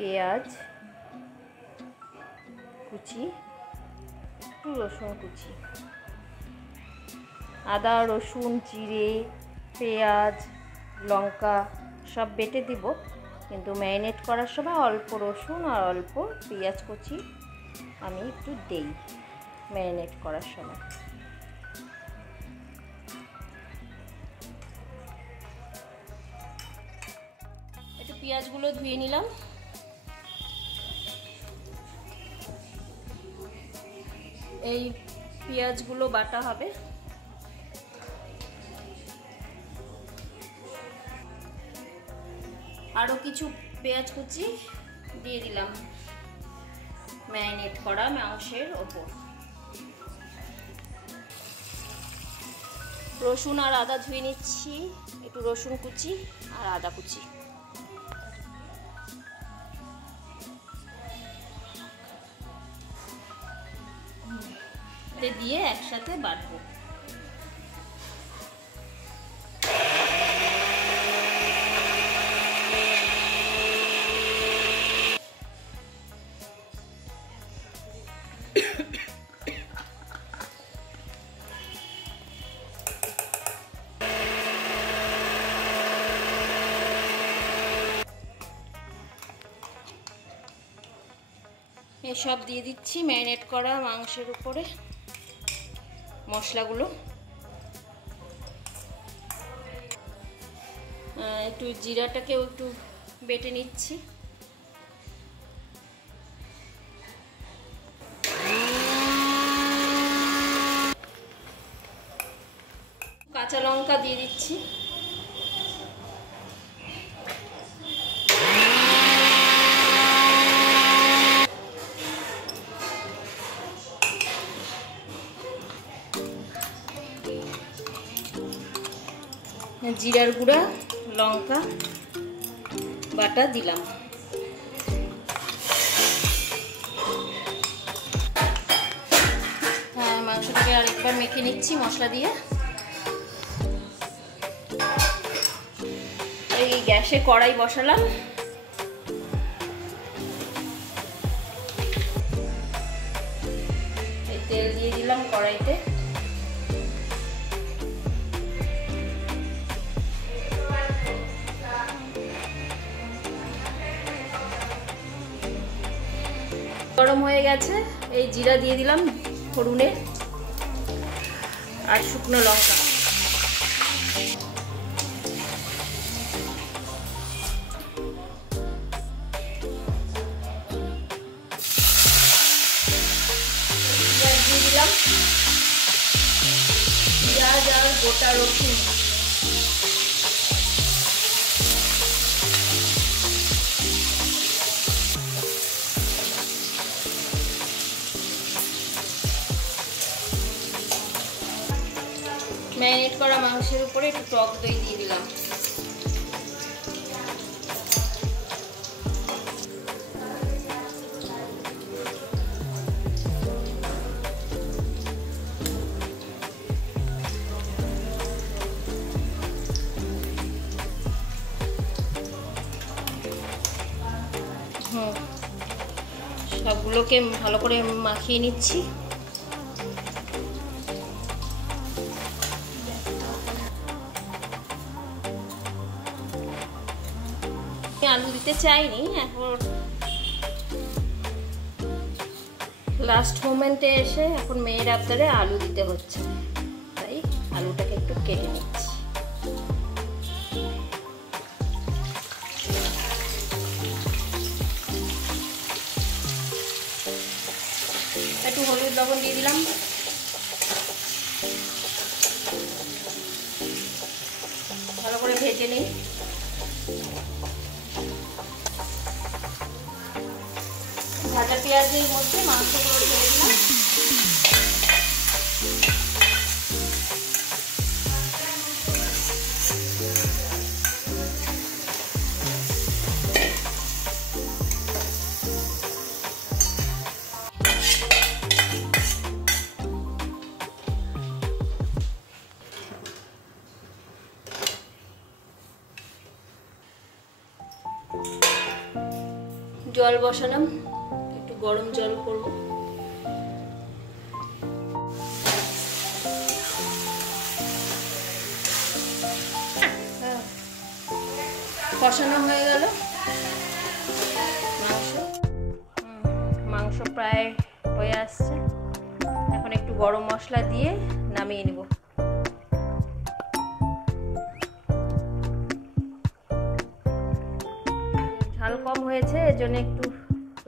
পেঁয়াজ কুচি, একটু রসুন কুচি, আদা রসুন জিরে পেঁয়াজ লঙ্কা সব বেটে দিব, কিন্তু ম্যারিনেট করার সময় অল্প রসুন আর অল্প পেঁয়াজ কুচি আমি একটু দেই ম্যারিনেট করার সময়। একটু পেঁয়াজগুলো ধুয়ে নিলাম। এই পেঁয়াজগুলো বাটা হবে। আরও কিছু পেঁয়াজ কুচি দিয়ে দিলাম ম্যারিনেট করা মাংসের ওপর। রসুন আর আদা ধুয়ে নিচ্ছি, একটু রসুন কুচি আর আদা কুচি। দিয়ে একসাথে বাটবো। এসব দিয়ে দিচ্ছি ম্যারিনেট করা মাংসের উপরে মশলাগুলো। একটু জিরাটাকেও একটু বেটে নিচ্ছি। কাঁচা লঙ্কা দিয়ে দিচ্ছি। জিরার গুঁড়া লঙ্কা বাটা দিলাম। মাংসটাকে আরেকবার মেখে নিচ্ছি মশলা দিয়ে। এই গ্যাসে কড়াই বসালাম। তেল দিয়ে দিলাম কড়াইতে। গরম হয়ে গেছে, এই জিরা দিয়ে দিলাম ফোড়নে আর শুকনো লঙ্কা। দিয়ে দিলাম পেঁয়াজ আর গোটা রসুন। ম্যারিনেট করা মাংসের উপরে একটু টক দই দিয়ে দিলাম। সবগুলোকে ভালো করে মাখিয়ে নিচ্ছি। আলু দিতে চাইনি, এখন লাস্ট মোমেন্টে এসে এখন মেয়ের আবদারে আলু দিতে হচ্ছে, তাই আলুটাকে একটু কেটে নিচ্ছি। একটু হলুদ লবণ দিয়ে দিলাম। ভালো করে ভেজে নিই। ভাজা পেঁয়াজের মধ্যে মাংসগুলো ঢেলে দিলাম। জল বসালাম, একটু গরম জল করব। কষানো হয়ে গেল মাংস। মাংস প্রায় হয়ে আসছে। এখন একটু গরম মশলা দিয়ে নামিয়ে নিব। ঝাল কম হয়েছে, এর জন্য একটু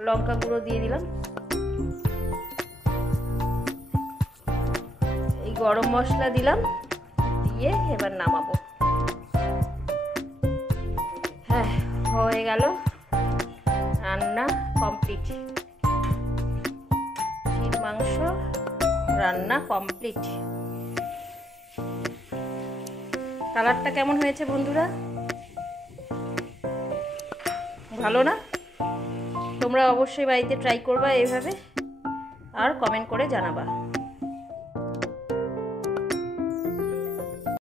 লঙ্কা গুঁড়ো দিয়ে দিলাম। এই গরম মশলা দিলাম, দিয়ে এবার নামাবো। হ্যাঁ, হয়ে গেল, রান্না কমপ্লিট। চিংড়ি মাংস রান্না কমপ্লিট। কালারটা কেমন হয়েছে বন্ধুরা? ভালো না? তোমরা অবশ্যই বাড়িতে ট্রাই করবা এইভাবে, আর কমেন্ট করে জানাবা।